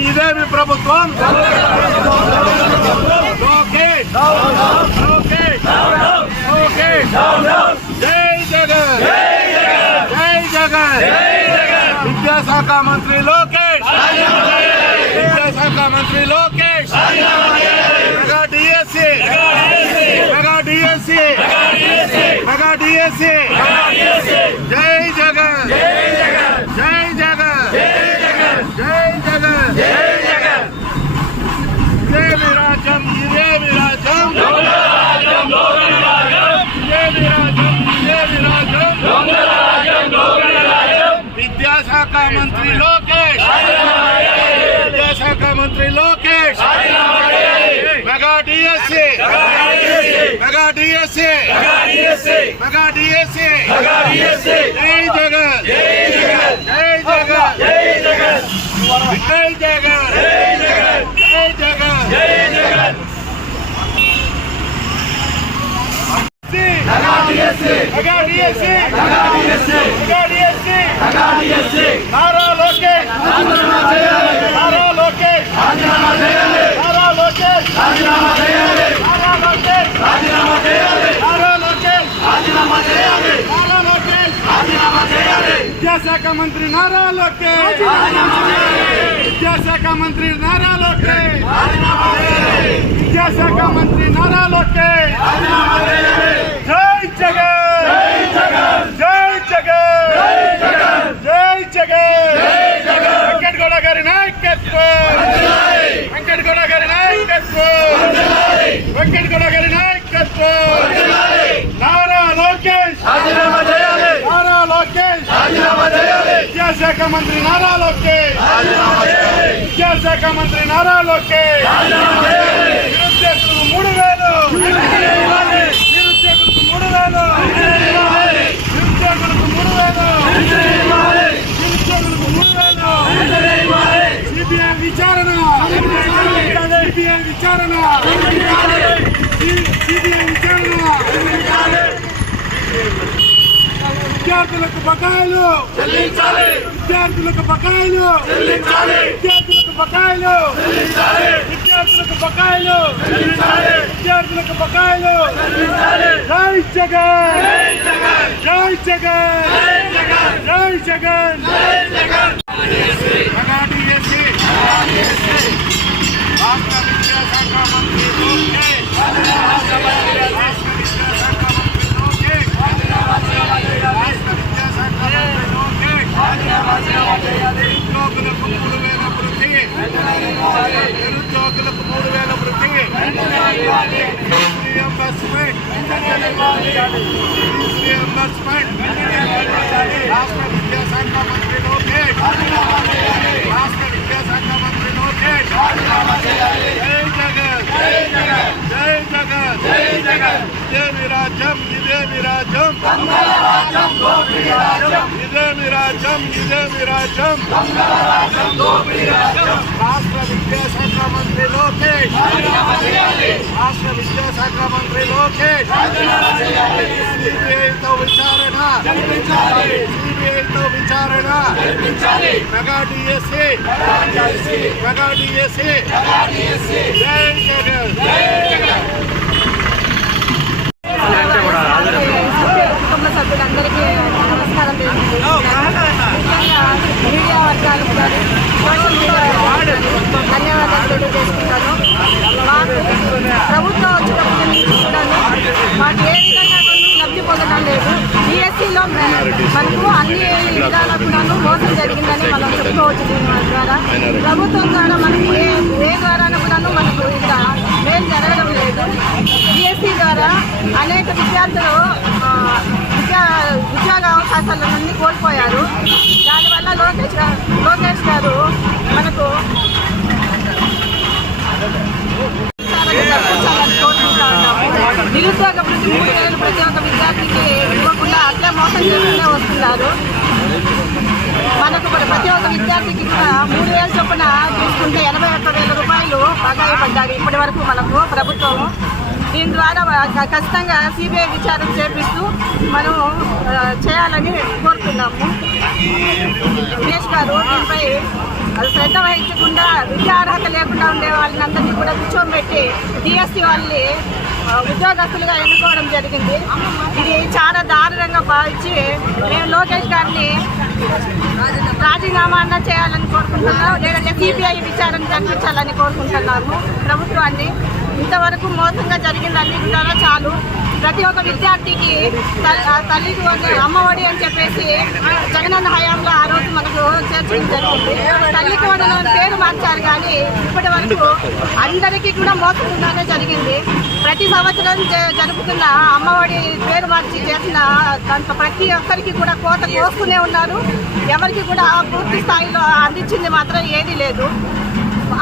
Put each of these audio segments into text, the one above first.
ఇదేమి ప్రభుత్వం జై జగన్ జై జగన్ విద్యాశాఖ మంత్రి లోకేష్ విద్యాశాఖ మంత్రి Lokesh mega DSC mega DSC mega DSC జై జగన్ జై జగన్ జై జగన్ ఇదేమి రాజ్యం ఇదేమి రాజ్యం విద్యాశాఖ మంత్రి లోకేష్ విద్యాశాఖ మంత్రి Lokesh mega DSC mega DSC mega DSC జై జగన్ జై జగన్ జై జగన్ జై జగన్ జై జగన్ నారా లోకేష్ నారా లోకేష్ నారా లోకేష్ విద్యాశాఖ మంత్రి నారా లోకేష్ విద్యాశాఖ మంత్రి నారా లోకేష్ విద్యాశాఖ మంత్రి నారా లోకేష్ జై జగన్ జై జగన్ జై జగన్ వెంకటగౌడ గారి నాయకత్వం వెంకటగౌడ గారి నాయకత్వం వెంకటగౌడ గారి నాయకత్వం నారా లోకేష్ నారా లోకేష్ విద్యాశాఖ మంత్రి నారా లోకేష్ విద్యాశాఖ మంత్రి నారా లోకేష్ నిరుద్యోగులకు 3000 నిరుద్యోగులకు 3000 నిరుద్యోగులకు 3000 సిబిఐ విచారణ సిబిఐ విచారణ సిబిఐ విచారణ విద్యార్థులకు బకాయిలు విద్యార్థులకు బకాయిలు విద్యార్థులకు బకాయిలు విద్యార్థులకు బకాయిలు విద్యార్థులకు బకాయిలు జై జగన్ జై జగన్ జై జగన్ మెగా డిఎస్సి రాష్ట్ర విద్యాశాఖ మంత్రి లోకేష్ రాష్ట్ర విద్యాశాఖ మంత్రి లోకేష్ రాష్ట్ర విద్యాశాఖ మంత్రి లోకేష్ నిరుద్యోగులకు 3000 వృత్తి నిరుద్యోగులకు 3000 వృత్తి రీఎంబర్స్మెంట్ రాష్ట్ర విద్యాశాఖ మంత్రి లోకేష్ రాష్ట్ర విద్యాశాఖ మంత్రి లోకేష్ జై జగన్ జై జగన్ జై జగన్ జై జగన్ ఇదేమి రాజ్యం ఇదేమి రాజ్యం ఇదేమి రాజ్యం ఇదేమి రాజ్యం రాష్ట్ర విద్యాశాఖ మంత్రి లోకేష్ రాష్ట్ర విద్యాశాఖ మంత్రి లోకేష్ సిబిఐతో విచారణ సిబిఐతో విచారణ మెగా డిఎస్సి మెగా డిఎస్సి జై జగన్ కుటుంబ సభ్యులందరికీ నమస్కారం మీడియా వర్గాలకు కానీ సోషల్ మీడియా ధన్యవాదాలు తెలియజేసుకుంటాను. మాకు ప్రభుత్వం వచ్చినప్పటి నుంచి కూడాను మాకు ఏ విధంగా లబ్ధి పొందడం లేదు. డిఎస్సిలో మనకు అన్ని విధాలా కూడాను మోసం జరిగిందని మనం చెప్పుకోవచ్చు. దీని ద్వారా ప్రభుత్వం ద్వారా మనకు ఏ ద్వారా కూడాను మనకు ఇంకా మేలు జరగడం లేదు. డిఎస్సి ద్వారా అనేక విద్యార్థులు ఉద్యోగ అవకాశాలన్నీ కోల్పోయారు. దానివల్ల లోకేష్ గారు మనకు నిరుద్యోగ వృత్తి 3000 ప్రతి ఒక్క విద్యార్థికి ఇవ్వకుండా అట్లే మోసం చేస్తూనే వస్తున్నారు. మనకు ప్రతి ఒక్క విద్యార్థికి కూడా 3000 చొప్పున తీసుకుంటే 81 బకాయి పడ్డారు ఇప్పటి వరకు మనకు ప్రభుత్వం. దీని ద్వారా ఖచ్చితంగా సిబిఐ విచారణ చేపిస్తూ మనం చేయాలని కోరుతున్నాము. దినేష్ గారు దీనిపై శ్రద్ధ వహించకుండా విద్యా అర్హత లేకుండా ఉండే వాళ్ళందరినీ కూడా కూర్చోబెట్టి డిఎస్సి వాళ్ళని ఉద్యోగస్తులుగా ఎన్నుకోవడం జరిగింది. ఇది చాలా దారుణంగా భావించి మేము లోకేష్ గారిని రాజీనామా అన్నా చేయాలని కోరుకుంటున్నాము, లేదంటే సిబిఐ విచారణ జరిపించాలని కోరుకుంటున్నాము ప్రభుత్వాన్ని. ఇంతవరకు మోసంగా జరిగిందని కూడా చాలు. ప్రతి ఒక్క విద్యార్థికి తల్లికి అమ్మఒడి అని చెప్పేసి జగనన్న హయాంలో ఆ రోజు మనకు చేర్చడం జరిగింది. తల్లికి వందనం పేరు మార్చారు కానీ ఇప్పటి వరకు అందరికీ కూడా మోసంగానే జరిగింది. ప్రతి సంవత్సరం జరుపుతున్న అమ్మఒడి పేరు మార్చి చేసిన దాంట్లో ప్రతి ఒక్కరికి కూడా కోత కోస్తూనే ఉన్నారు. ఎవరికి కూడా పూర్తి స్థాయిలో అందించింది మాత్రం ఏదీ లేదు.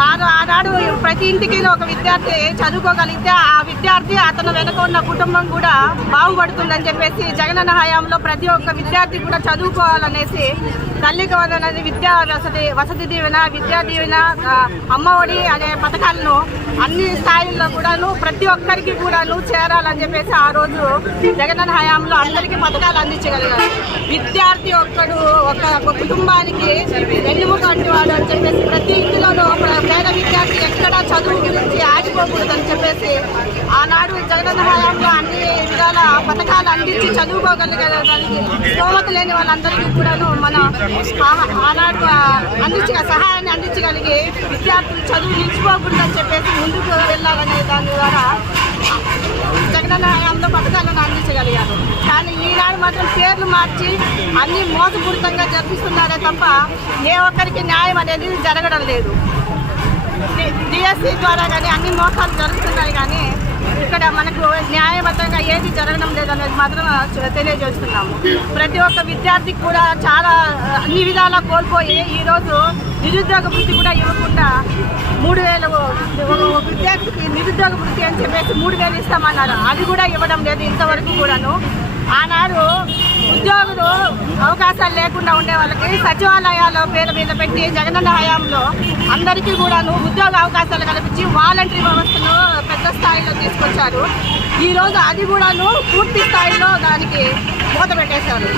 ఆనాడు ప్రతి ఇంటికి ఒక విద్యార్థి చదువుకోగలిగితే ఆ విద్యార్థి అతను వెనుక ఉన్న కుటుంబం కూడా బాగుపడుతుందని చెప్పేసి జగనన్న హయాంలో ప్రతి ఒక్క విద్యార్థి కూడా చదువుకోవాలనేసి తల్లికి వందనది విద్యా వసతి దీవెన, విద్యా దీవెన, అమ్మఒడి అనే పథకాలను అన్ని స్థాయిల్లో కూడాను ప్రతి ఒక్కరికి కూడాను చేరాలని చెప్పేసి ఆ రోజు జగనన్న హయాంలో అందరికీ పథకాలు అందించగలిగారు. విద్యార్థి ఒక్కడు ఒక కుటుంబానికి వెన్నుముక వంటి వాడు అని చెప్పేసి ప్రతి ఇంటిలోనూ పేద విద్యార్థి ఎక్కడా చదువు గురించి ఆగిపోకూడదని చెప్పేసి ఆనాడు జగనన్న హయాంలో అన్ని విధాల పథకాలు అందించి చదువుకోగలిగేదానికి స్తోమత లేని వాళ్ళందరికీ కూడాను మనం ఆనాడు సహాయాన్ని అందించగలిగి విద్యార్థులు చదువు నిలిచిపోకూడదని చెప్పేసి ముందుకు వెళ్ళాలనే దాని ద్వారా జగనన్న హయాంలో పథకాలను అందించగలిగారు. కానీ ఈనాడు మాత్రం పేర్లు మార్చి అన్ని మోసపూరితంగా జరిపిస్తున్నారే తప్ప ఏ ఒక్కరికి న్యాయం అనేది జరగడం లేదు. డిఎస్సి ద్వారా కానీ అన్ని మోసాలు జరుగుతున్నాయి కానీ ఇక్కడ మనకు న్యాయబద్ధంగా ఏది జరగడం లేదనేది మాత్రం తెలియజేస్తున్నాము. ప్రతి ఒక్క విద్యార్థికి కూడా చాలా అన్ని విధాలా కోల్పోయి ఈరోజు నిరుద్యోగ వృత్తి కూడా ఇవ్వకుండా 3,000 విద్యార్థికి నిరుద్యోగ వృత్తి అని చెప్పేసి 3,000 ఇస్తామన్నారు. అది కూడా ఇవ్వడం లేదు ఇంతవరకు కూడాను. ఆనాడు ఉద్యోగులు అవకాశాలు లేకుండా ఉండే వాళ్ళకి సచివాలయాల పేరు మీద పెట్టి జగనన్న హయాంలో అందరికీ కూడాను ఉద్యోగ అవకాశాలు కల్పించి వాలంటరీ వ్యవస్థను పెద్ద స్థాయిలో తీసుకొచ్చారు. ఈరోజు అది కూడాను పూర్తి స్థాయిలో దానికి మూత పెట్టేశారు.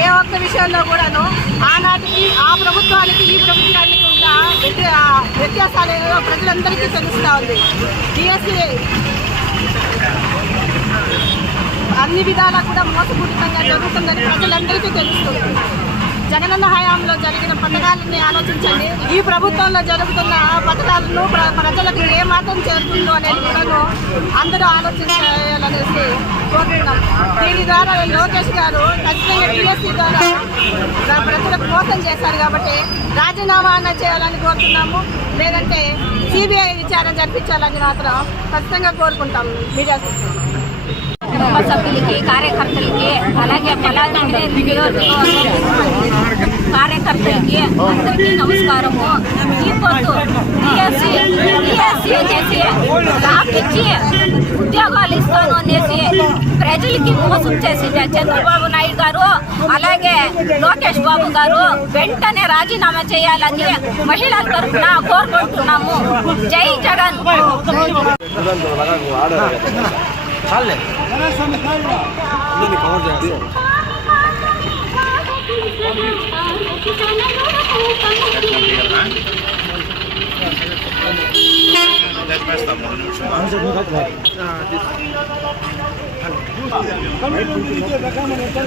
ఏ ఒక్క విషయంలో కూడాను ఆనాటికి ఆ ప్రభుత్వానికి ఈ ప్రభుత్వానికి ఉన్న వ్యత్యాసాలు ప్రజలందరికీ తెలుస్తూ ఉంది. డిఎస్సి అన్ని విధాలా కూడా మోసపూరితంగా జరుగుతుందని ప్రజలందరికీ తెలుస్తుంది. జగనన్న హయాంలో జరిగిన పథకాలని ఆలోచించండి, ఈ ప్రభుత్వంలో జరుగుతున్న పథకాలను ప్రజలకు ఏమాత్రం చేరుతుందో అనేది కూడాను అందరూ ఆలోచించాలనేసి కోరుతున్నాం. దీని ద్వారా లోకేష్ గారు ఖచ్చితంగా డిఎస్సి ద్వారా ప్రజలకు మోసం చేశారు కాబట్టి రాజీనామా అన్న చేయాలని కోరుతున్నాము, లేదంటే సిబిఐ విచారణ జరిపించాలని మాత్రం ఖచ్చితంగా కోరుకుంటాం. మీడియా కుటుంబ సభ్యులకి, కార్యకర్తలకి, అలాగే పలానా కార్యకర్తలకి అందరికీ నమస్కారము. ఈ పొద్దు డిఎస్సి చేసి రాపిచ్చి ఉద్యోగాలు ఇస్తాను అనేసి ప్రజలకి మోసం చేసి చంద్రబాబు నాయుడు గారు అలాగే లోకేష్ బాబు గారు వెంటనే రాజీనామా చేయాలని మహిళల తరఫున కోరుకుంటున్నాము. జై జగన్.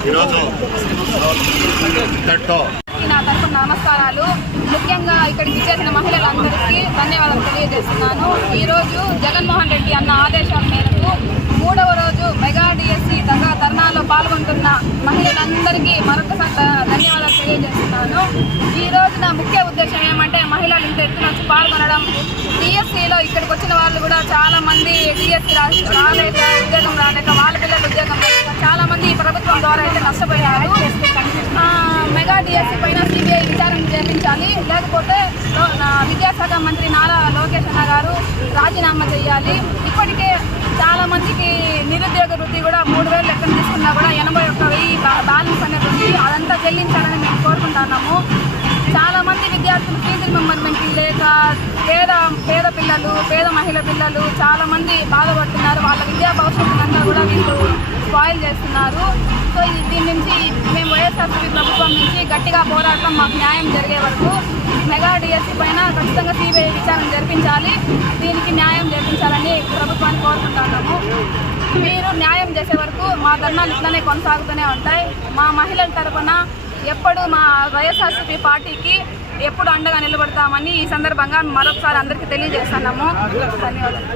ఈరోజు నా తరఫున నమస్కారాలు. ముఖ్యంగా ఇక్కడికి చేసిన మహిళలందరికీ ధన్యవాదాలు తెలియజేస్తున్నాను. ఈరోజు జగన్మోహన్ రెడ్డి అన్న ఆదేశాల మేరకు 3వ రోజు మెగా డిఎస్సి ధర్నాలో పాల్గొంటున్న మహిళలందరికీ మరొకసారి ధన్యవాదాలు తెలియజేస్తున్నాను. ఈ రోజు నా ముఖ్య ఉద్దేశం ఏమంటే మహిళలు ఇంత ఎత్తున వచ్చి పాల్గొనడం. డిఎస్సిలో ఇక్కడికి వచ్చిన వాళ్ళు కూడా చాలా మంది డిఎస్సి రాలేక ఉద్యోగం రాలేక వాళ్ళ పిల్లలు ఉద్యోగం రాలేక చాలా మంది ఈ ప్రభుత్వం ద్వారా అయితే నష్టపోయారు. మెగా డిఎస్సి పైన సిబిఐ విచారణ చేయించాలి, లేకపోతే విద్యాశాఖ మంత్రి నారా లోకేష్ అన్న గారు రాజీనామా చేయాలి. ఇప్పటికే చాలా మందికి నిరుద్యోగ వృత్తి కూడా 3,000 లెక్కన తీసుకున్నా కూడా 81,000 బ్యాలెన్స్ అనేది ఉంది. అదంతా చెల్లించాలని మేము కోరుకుంటున్నాము. చాలామంది విద్యార్థులు ఫీజు రిమెంబర్మెంట్ లేక పేద పిల్లలు, పేద మహిళ పిల్లలు చాలామంది బాధపడుతున్నారు. వాళ్ళ విద్యా భవిష్యత్తునంతా కూడా వీళ్ళు స్పాయిల్ చేస్తున్నారు. సో దీని నుంచి మేము వైఎస్ఆర్సీపీ ప్రభుత్వం నుంచి గట్టిగా పోరాటం, మాకు న్యాయం జరిగే వరకు మెగా డిఎస్సీ పైన ఖచ్చితంగా సిబిఐ విచారణ జరిపించాలి. దీనికి న్యాయం జరిపించాలని ప్రభుత్వాన్ని కోరుకుంటున్నాము. మీరు న్యాయం చేసే వరకు మా ధర్నాలు ఇట్లనే కొనసాగుతూనే ఉంటాయి. మా మహిళల తరఫున ఎప్పుడు మా వైఎస్ఆర్సీపీ పార్టీకి ఎప్పుడు అండగా నిలబడతామని ఈ సందర్భంగా మరొకసారి అందరికీ తెలియజేస్తున్నాము. ధన్యవాదాలు.